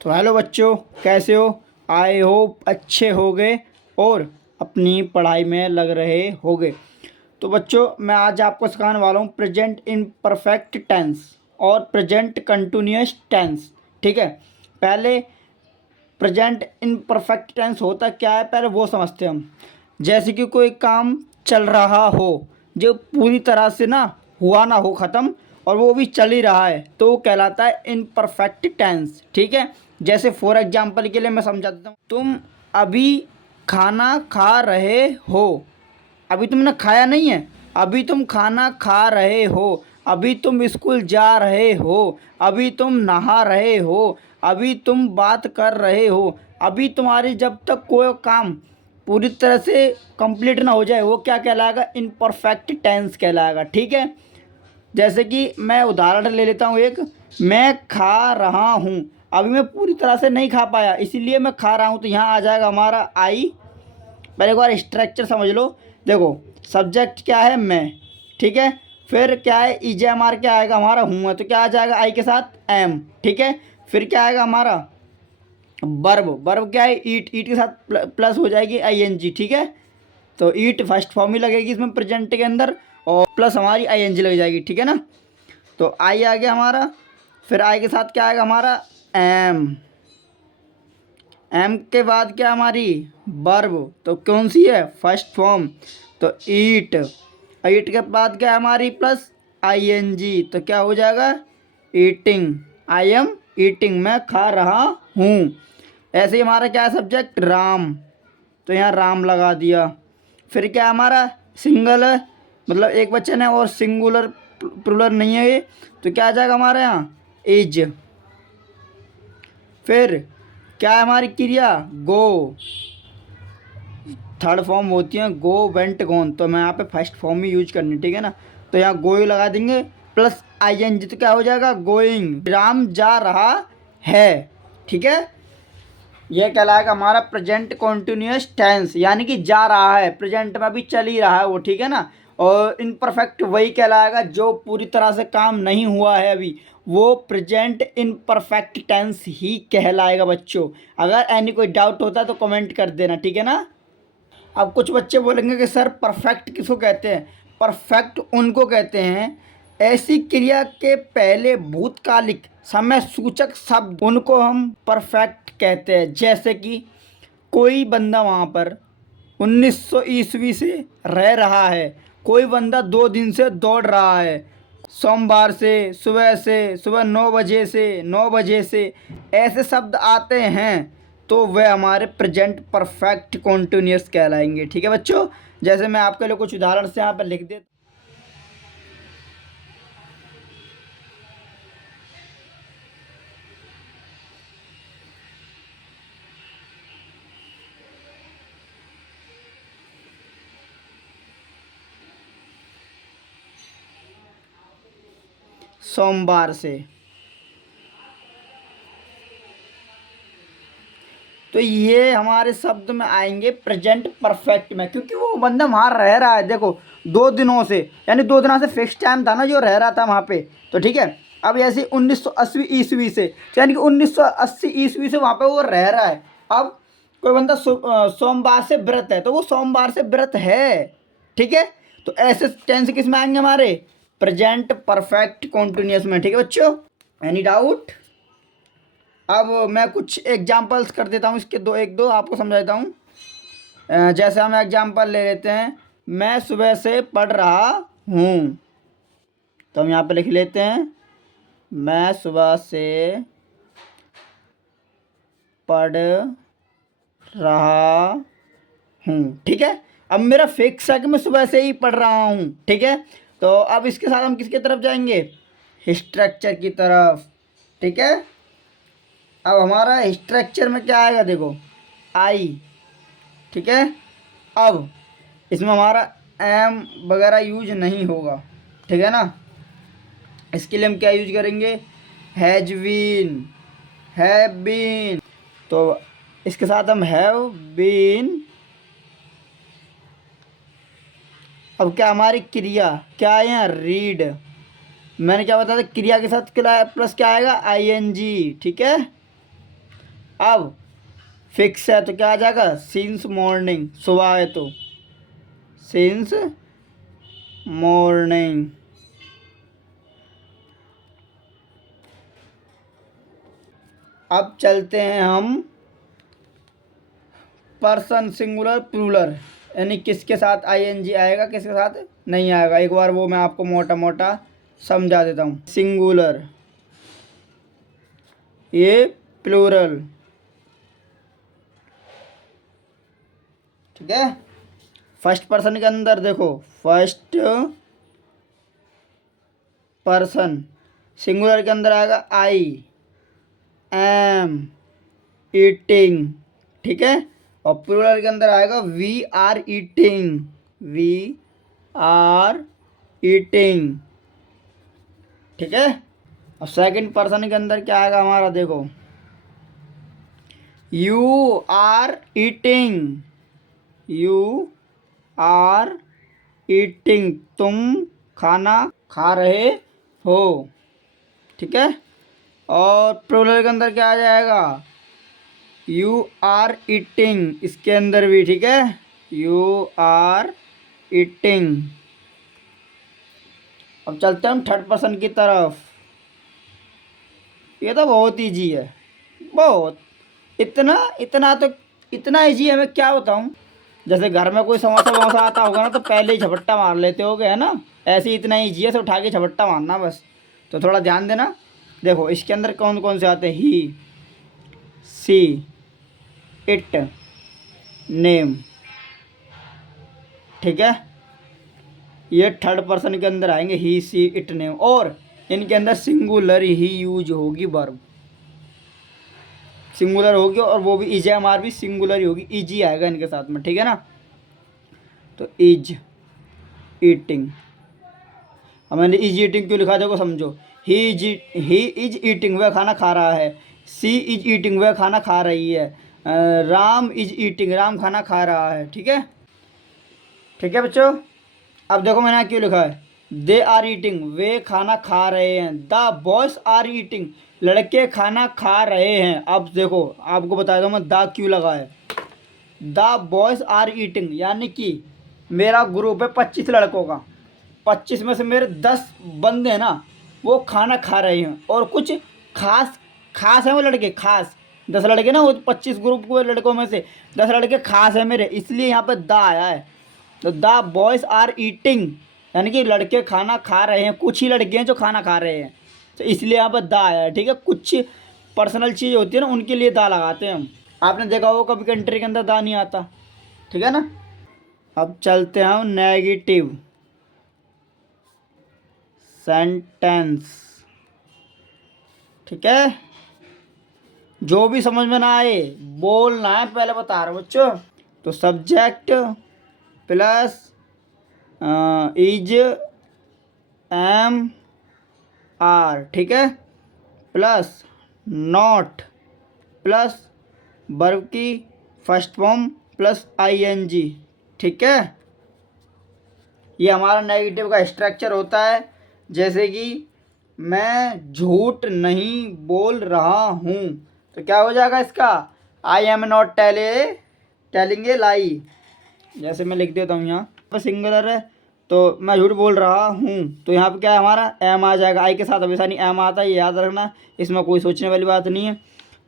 तो हेलो बच्चों, कैसे हो? आई होप अच्छे होगे और अपनी पढ़ाई में लग रहे होगे। तो बच्चों, मैं आज आपको सिखाने वाला हूँ प्रेजेंट इन परफेक्ट टेंस और प्रेजेंट कंटिन्यूअस टेंस। ठीक है, पहले प्रेजेंट इन परफेक्ट टेंस होता क्या है पहले वो समझते हैं हम। जैसे कि कोई काम चल रहा हो जो पूरी तरह से ना हुआ ना हो ख़त्म और वो भी चल ही रहा है तो वो कहलाता है इन परफेक्ट टेंस। ठीक है, जैसे फॉर एग्जांपल के लिए मैं समझा देता हूँ। तुम अभी खाना खा रहे हो, अभी तुमने खाया नहीं है, अभी तुम खाना खा रहे हो। अभी तुम स्कूल जा रहे हो, अभी तुम नहा रहे हो, अभी तुम बात कर रहे हो। अभी तुम्हारी जब तक कोई काम पूरी तरह से कंप्लीट ना हो जाए वो क्या कहलाएगा? इनपरफेक्ट टेंस कहलाएगा। ठीक है, जैसे कि मैं उदाहरण ले लेता हूँ एक। मैं खा रहा हूँ, अभी मैं पूरी तरह से नहीं खा पाया इसीलिए मैं खा रहा हूँ, तो यहाँ आ जाएगा हमारा आई। पहले एक बार स्ट्रक्चर समझ लो। देखो, सब्जेक्ट क्या है? मैं। ठीक है, फिर क्या है? ई जे एम आर क्या आएगा हमारा? हूँ है, तो क्या आ जाएगा आई के साथ? एम। ठीक है, फिर क्या आएगा हमारा? वर्ब। वर्ब क्या है? ईट। ईट के साथ प्लस हो जाएगी आई एन जी। ठीक है, तो ईट फर्स्ट फॉर्म ही लगेगी इसमें प्रेजेंट के अंदर और प्लस हमारी आई एन जी लग जाएगी। ठीक है ना, तो आई आ गया हमारा। फिर आई के साथ क्या आएगा हमारा? एम। एम के बाद क्या हमारी? वर्ब, तो कौन सी है? फर्स्ट फॉर्म, तो ईट। ईट के बाद क्या है हमारी? प्लस आई एन जी, तो क्या हो जाएगा? ईटिंग। आई एम ईटिंग, मैं खा रहा हूँ। ऐसे ही हमारा क्या है सब्जेक्ट? राम, तो यहाँ राम लगा दिया। फिर क्या हमारा? सिंगल है, मतलब एक वचन है और सिंगुलर प्लूरल नहीं है ये, तो क्या आ जाएगा हमारे यहाँ? इज। फिर क्या है हमारी क्रिया? गो। थर्ड फॉर्म होती है गो, वेंट, गोन, तो मैं यहाँ पे फर्स्ट फॉर्म ही यूज करनी। ठीक है ना, तो यहाँ गो ही लगा देंगे प्लस आई एन जी, तो क्या हो जाएगा? गोइंग। राम जा रहा है। ठीक है, यह कहलाएगा हमारा प्रेजेंट कॉन्टिन्यूस टेंस, यानी कि जा रहा है, प्रेजेंट में अभी चल ही रहा है वो। ठीक है ना, और इनपरफेक्ट वही कहलाएगा जो पूरी तरह से काम नहीं हुआ है अभी, वो प्रेजेंट इनपरफेक्ट टेंस ही कहलाएगा बच्चों। अगर एनी कोई डाउट होता है तो कमेंट कर देना। ठीक है ना। अब कुछ बच्चे बोलेंगे कि सर परफेक्ट किसको कहते हैं? परफेक्ट उनको कहते हैं ऐसी क्रिया के पहले भूतकालिक समय सूचक शब्द, उनको हम परफेक्ट कहते हैं। जैसे कि कोई बंदा वहाँ पर 1900 ईस्वी से रह रहा है, कोई बंदा 2 दिन से दौड़ रहा है, सोमवार से सुबह 9 बजे से 9 बजे से, ऐसे शब्द आते हैं तो वह हमारे प्रेजेंट परफेक्ट कॉन्टिन्यूअस कहलाएंगे। ठीक है बच्चों, जैसे मैं आपके लिए कुछ उदाहरण से यहाँ पर लिख देता। सोमवार से, तो ये हमारे शब्द में आएंगे प्रेजेंट परफेक्ट में, क्योंकि वो बंदा वहाँ रह रहा है। देखो 2 दिनों से, यानी 2 दिनों से फिक्स टाइम था ना जो रह रहा था वहाँ पे, तो ठीक है। अब ऐसे 1980 ईस्वी से, तो यानी कि 1980 ईस्वी से वहाँ पे वो रह रहा है। अब कोई बंदा सोमवार से व्रत है, तो वो सोमवार से व्रत है। ठीक है, तो ऐसे टेंस किस में आएंगे? हमारे प्रेजेंट परफेक्ट कॉन्टिन्यूअस में। ठीक है बच्चों, एनी डाउट? अब मैं कुछ एग्जांपल्स कर देता हूँ इसके, एक दो आपको समझा देता हूँ। जैसे हम एग्जांपल ले लेते हैं, मैं सुबह से पढ़ रहा हूँ, तो हम यहाँ पे लिख लेते हैं मैं सुबह से पढ़ रहा हूँ। ठीक है, अब मेरा फिक्स है कि मैं सुबह से ही पढ़ रहा हूँ। ठीक है, तो अब इसके साथ हम किसकी तरफ जाएंगे? स्ट्रक्चर की तरफ। ठीक है, अब हमारा स्ट्रक्चर में क्या आएगा? देखो आई। ठीक है, अब इसमें हमारा एम वगैरह यूज नहीं होगा। ठीक है ना, इसके लिए हम क्या यूज करेंगे? Has been. हैव बीन, तो इसके साथ हम हैव बीन। अब क्या हमारी क्रिया क्या है यहाँ? रीड। मैंने क्या बताया था? क्रिया के साथ प्लस क्या आएगा? I N G. ठीक है, अब फिक्स है तो क्या आ जाएगा, सिंस मॉर्निंग, सुबह है तो सिंस मॉर्निंग। अब चलते हैं हम पर्सन सिंगुलर प्लूरल, यानी किसके साथ आईएनजी आएगा, किसके साथ नहीं आएगा। एक बार वो मैं आपको मोटा मोटा समझा देता हूँ। सिंगुलर ये प्लूरल, ठीक है। फर्स्ट पर्सन के अंदर देखो, फर्स्ट पर्सन सिंगुलर के अंदर आएगा आई एम ईटिंग, ठीक है। और प्लूरल के अंदर आएगा we are eating, we are eating, ठीक है। और सेकंड पर्सन के अंदर क्या आएगा हमारा, देखो you are eating, you are eating, तुम खाना खा रहे हो, ठीक है। और प्लूरल के अंदर क्या आ जाएगा, यू आर ईटिंग, इसके अंदर भी, ठीक है, यू आर ईटिंग। अब चलते हैं हम थर्ड पर्सन की तरफ। ये तो बहुत ईजी है, बहुत, इतना इतना तो इतना ईजी है, मैं क्या बताऊँ। जैसे घर में कोई समोसा वमोसा आता होगा ना तो पहले ही झपट्टा मार लेते होगे, है ना। ऐसे ही इतना ईजी है, सब उठा के झपट्टा मारना बस। तो थोड़ा ध्यान देना। देखो इसके अंदर कौन कौन से आते हैं, ही सी इट नेम, ठीक है। ये थर्ड पर्सन के अंदर आएंगे, ही सी इट नेम। और इनके अंदर सिंगुलर ही यूज होगी, वर्ब सिंगुलर होगी, और वो भी इज एम भी सिंगुलर ही होगी, इजी आएगा इनके साथ में, ठीक है ना। तो इज ईटिंग, अब मैंने इज ईटिंग क्यों लिखा, देखो समझो। ही इज ईटिंग, वह खाना खा रहा है। सी इज ईटिंग, वह खाना खा रही है। राम इज ईटिंग, राम खाना खा रहा है, ठीक है। ठीक है बच्चों, अब देखो मैंने क्यों लिखा है, दे आर ईटिंग, वे खाना खा रहे हैं। द बॉयज आर ईटिंग, लड़के खाना खा रहे हैं। अब देखो आपको बता दूँ मैं द क्यों लगा है। द बॉयज आर ईटिंग यानी कि मेरा ग्रुप है 25 लड़कों का, 25 में से मेरे 10 बंदे हैं ना, वो खाना खा रहे हैं। और कुछ खास खास है वो लड़के, खास 10 लड़के ना, वो 25 ग्रुप के लड़कों में से 10 लड़के खास है मेरे, इसलिए यहाँ पे द आया है। तो द बॉयज़ आर ईटिंग यानी कि लड़के खाना खा रहे हैं, कुछ ही लड़के हैं जो खाना खा रहे हैं, तो इसलिए यहाँ पर द आया है, ठीक है। कुछ पर्सनल चीज़ होती है ना, उनके लिए दा लगाते हैं हम। आपने देखा होगा कभी कंट्री के अंदर दा नहीं आता, ठीक है ना। अब चलते हैं हम नेगेटिव सेंटेंस, ठीक है। जो भी समझ में ना आए बोलना है, पहले बता रहा हूँ बच्चों। तो subject plus is am are, ठीक है, प्लस नॉट प्लस वर्ब की फर्स्ट फॉर्म प्लस आईएनजी, ठीक है। ये हमारा नेगेटिव का स्ट्रक्चर होता है। जैसे कि मैं झूठ नहीं बोल रहा हूँ, तो क्या हो जाएगा इसका, I am not telling a lie. जैसे मैं लिख देता हूँ यहाँ पर सिंगुलर है, तो मैं झूठ बोल रहा हूँ, तो यहाँ पे क्या है हमारा, एम आ जाएगा। आई के साथ हमेशा नहीं एम आता है, ये याद रखना, इसमें कोई सोचने वाली बात नहीं है।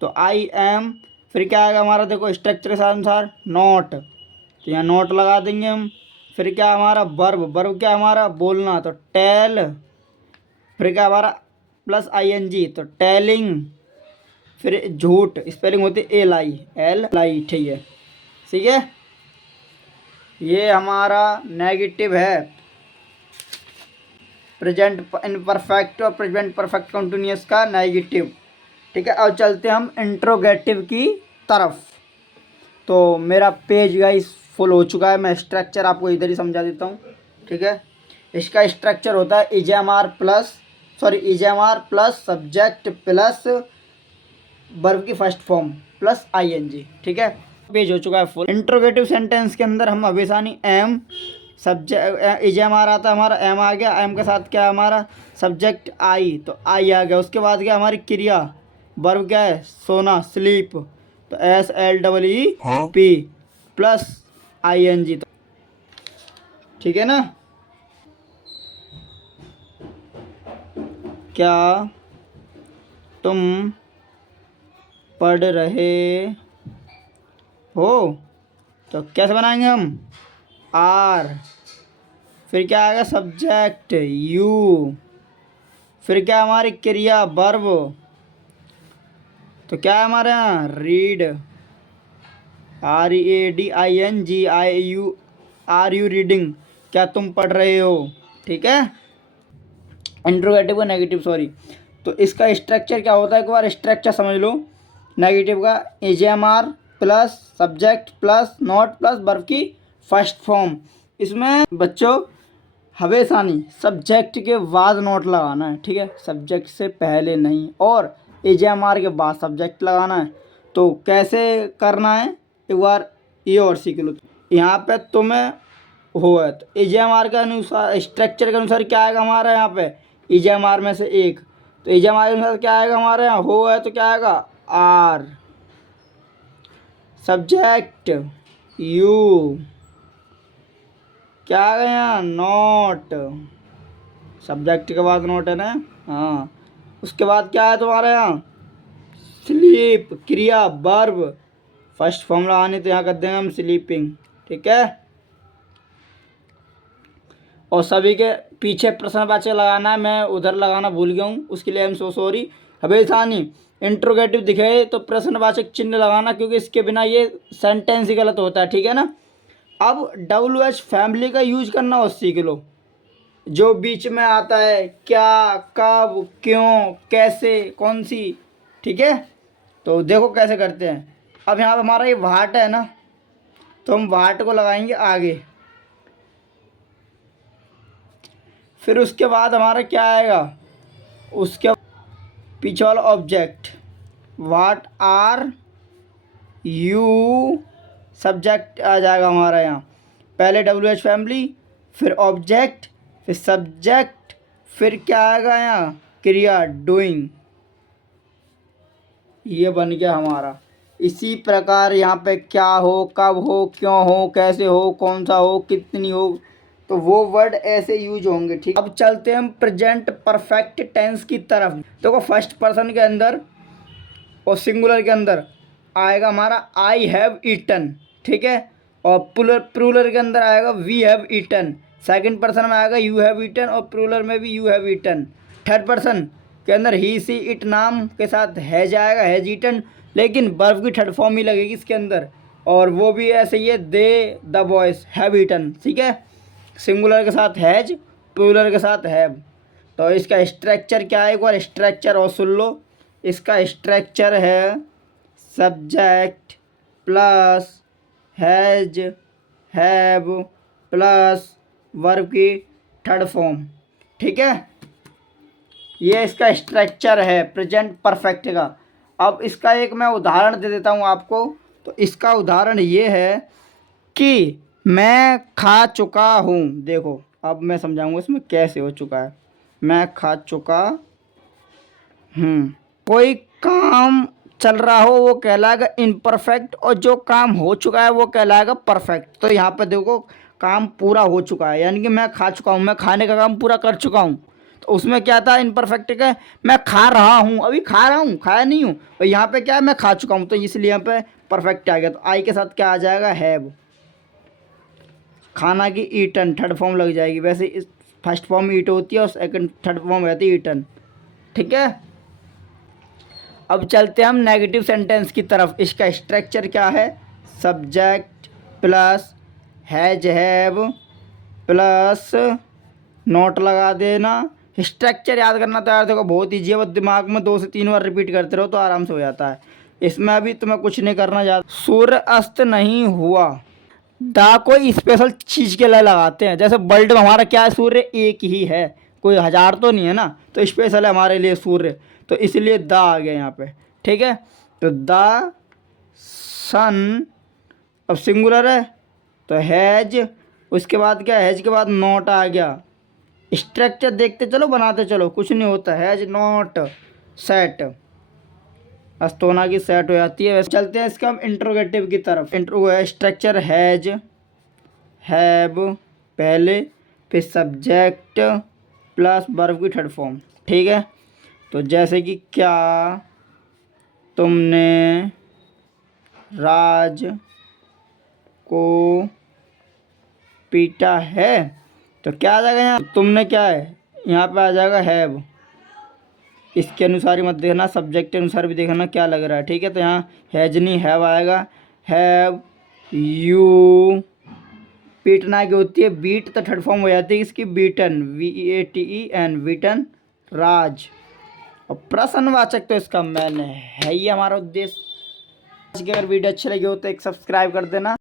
तो आई एम, फिर क्या आएगा हमारा, देखो स्ट्रक्चर के अनुसार नॉट, तो यहाँ नॉट लगा देंगे हम। फिर क्या हमारा वर्ब क्या हमारा बोलना, तो टेल। फिर क्या हमारा प्लस आईएनजी, तो टेलिंग। फिर झूठ स्पेलिंग होती है एल आई, ठीक है। ये हमारा नेगेटिव है, प्रेजेंट इनपरफेक्ट और प्रेजेंट परफेक्ट कंटिन्यूअस का नेगेटिव, ठीक है। अब चलते हैं हम इंट्रोगेटिव की तरफ। तो मेरा पेज गाइस फुल हो चुका है, मैं स्ट्रक्चर आपको इधर ही समझा देता हूँ, ठीक है। इसका स्ट्रक्चर होता है is am are plus subject plus verb की फर्स्ट फॉर्म प्लस आईएनजी, ठीक है। पेज हो चुका है फुल। इंट्रोगेटिव सेंटेंस के अंदर हम हमेशा नहीं am subject is am are आता है, हमारा एम आ गया, एम के साथ क्या है हमारा सब्जेक्ट आई, तो आई आ गया। उसके बाद क्या हमारी क्रिया, वर्ब क्या है सोना स्लीप, तो SLEEP प्लस ING, ठीक है ना। क्या तुम पढ़ रहे हो, तो कैसे बनाएंगे हम, आर, फिर क्या आएगा सब्जेक्ट यू, फिर क्या हमारी क्रिया वर्ब, तो क्या है हमारे यहाँ read, READING are you reading, क्या तुम पढ़ रहे हो, ठीक है। इंट्रोगेटिव का नेगेटिव, सॉरी। तो इसका स्ट्रक्चर क्या होता है, एक बार स्ट्रक्चर समझ लो। नेगेटिव का AGMR plus subject plus not plus verb की फर्स्ट फॉर्म। इसमें बच्चों हमेशा नहीं सब्जेक्ट के बाद नोट लगाना है, ठीक है, सब्जेक्ट से पहले नहीं, और AGMR के बाद सब्जेक्ट लगाना है। तो कैसे करना है एक बार ये और सीख लो। यहाँ पे तुम्हें हो है तो AGMR के अनुसार, स्ट्रक्चर के अनुसार क्या आएगा हमारा यहाँ पे, AGMR में से एक, तो AGMR के अनुसार क्या आएगा हमारे यहाँ, हो है तो क्या आएगा आर, सब्जेक्ट यू, क्या आ गया यहाँ नोट, सब्जेक्ट के बाद नोट है ना, हाँ। उसके बाद क्या है तुम्हारे यहाँ स्लीप, क्रिया वर्ब, फर्स्ट फॉर्मूला आने तो यहाँ कर देंगे हम स्लीपिंग, ठीक है। और सभी के पीछे प्रश्नवाचक लगाना है, मैं उधर लगाना भूल गया हूँ, उसके लिए हम सो सॉरी। हमेशा नहीं इंट्रोगेटिव दिखे तो प्रश्नवाचक चिन्ह लगाना, क्योंकि इसके बिना ये सेंटेंस ही गलत होता है, ठीक है ना। अब WH फैमिली का यूज करना और सीख लो, जो बीच में आता है क्या, कब, क्यों, कैसे, कौन सी, ठीक है। तो देखो कैसे करते हैं। अब यहाँ पर हमारा ये वाट है ना, तो हम वाट को लगाएंगे आगे, फिर उसके बाद हमारा क्या आएगा, उसके पीछे वाला object, what are you, subject आ जाएगा हमारा यहाँ, पहले WH फैमिली, फिर ऑब्जेक्ट, फिर सब्जेक्ट, फिर क्या आएगा यहाँ क्रिया डूइंग, ये बन गया हमारा। इसी प्रकार यहाँ पे क्या हो, कब हो, क्यों हो, कैसे हो, कौन सा हो, कितनी हो, तो वो वर्ड ऐसे यूज होंगे, ठीक। अब चलते हैं हम प्रेजेंट परफेक्ट टेंस की तरफ। देखो फर्स्ट पर्सन के अंदर और सिंगुलर के अंदर आएगा हमारा आई हैव ईटन, ठीक है, और प्लूरल के अंदर आएगा we have eaten, second person में आएगा यू हैव ईटन, और प्लूरल में भी you have eaten. Third person के अंदर ही सी इट नाम के साथ हैज आएगा, हैज ईटन, लेकिन वर्ब की थर्ड फॉर्म ही लगेगी इसके अंदर, और वो भी ऐसे ही है, दे द बॉयज हैव ईटन, ठीक है। सिंगुलर के साथ हैज, प्लूरल के साथ हैव। तो इसका स्ट्रक्चर क्या है, एक बार स्ट्रक्चर और सुन लो। इसका स्ट्रक्चर है subject plus has, have plus verb की थर्ड फॉर्म, ठीक है। ये इसका स्ट्रक्चर है प्रेजेंट परफेक्ट का। अब इसका एक मैं उदाहरण दे देता हूँ आपको। तो इसका उदाहरण ये है कि मैं खा चुका हूँ। देखो अब मैं समझाऊंगा इसमें कैसे हो चुका है। मैं खा चुका हूँ। कोई काम चल रहा हो वो कहलाएगा इनपरफेक्ट, और जो काम हो चुका है वो कहलाएगा परफेक्ट। तो यहाँ पे देखो काम पूरा हो चुका है, यानी कि मैं खा चुका हूँ, मैं खाने का काम पूरा कर चुका हूँ। तो उसमें क्या था इनपरफेक्ट का, मैं खा रहा हूँ, अभी खा रहा हूँ, खाया नहीं हूँ। और यहाँ पे क्या है, मैं खा चुका हूँ, तो इसलिए यहाँ पे परफेक्ट आ गया। तो आई के साथ क्या आ जाएगा, हैव। खाना की ईटन थर्ड फॉर्म लग जाएगी। वैसे इस फर्स्ट फॉर्म ईट होती है और सेकंड थर्ड फॉर्म रहती है ईटन, ठीक है। अब चलते हैं हम नेगेटिव सेंटेंस की तरफ। इसका स्ट्रक्चर क्या है, subject plus has have plus note लगा देना। स्ट्रक्चर याद करना तो यार देखो बहुत ईजी है, बस दिमाग में 2 से 3 बार रिपीट करते रहो तो आराम से हो जाता है। इसमें अभी तुम्हें कुछ नहीं करना ज़्यादा। सूर्य अस्त नहीं हुआ, दा कोई स्पेशल चीज़ के लिए लगाते हैं। जैसे वर्ल्ड में हमारा क्या है, सूर्य एक ही है, कोई हज़ार तो नहीं है ना, तो स्पेशल है हमारे लिए सूर्य, तो इसलिए दा आ गया यहाँ पे, ठीक है। तो दा सन, अब सिंगुलर है तो हैज, उसके बाद क्या, हैज के बाद नॉट आ गया। स्ट्रक्चर देखते चलो, बनाते चलो, कुछ नहीं होता। हैज नॉट सेट, अस्तोना की सेट हो जाती है। वैसे चलते हैं इसका हम इंट्रोगेटिव की तरफ। स्ट्रक्चर हैज, हैव पहले, फिर सब्जेक्ट प्लस वर्ब की थर्ड फॉर्म। ठीक है, तो जैसे कि क्या तुमने राज को पीटा है, तो क्या आ जाएगा यहाँ, तुमने क्या है, यहाँ पे आ जाएगा हैव। इसके अनुसार ही मत देखना, सब्जेक्ट के अनुसार भी देखना क्या लग रहा है। ठीक है, तो यहाँ हैज नहीं हैव आएगा। हैव यू, पीटना की होती है बीट, तो थर्ड फॉर्म हो जाती है इसकी बीटन, VEATEN, बीटन राज। और प्रश्नवाचक तो इसका मैंने है ही हमारा उद्देश्य। आज की अगर वीडियो अच्छी लगी हो तो एक सब्सक्राइब कर देना।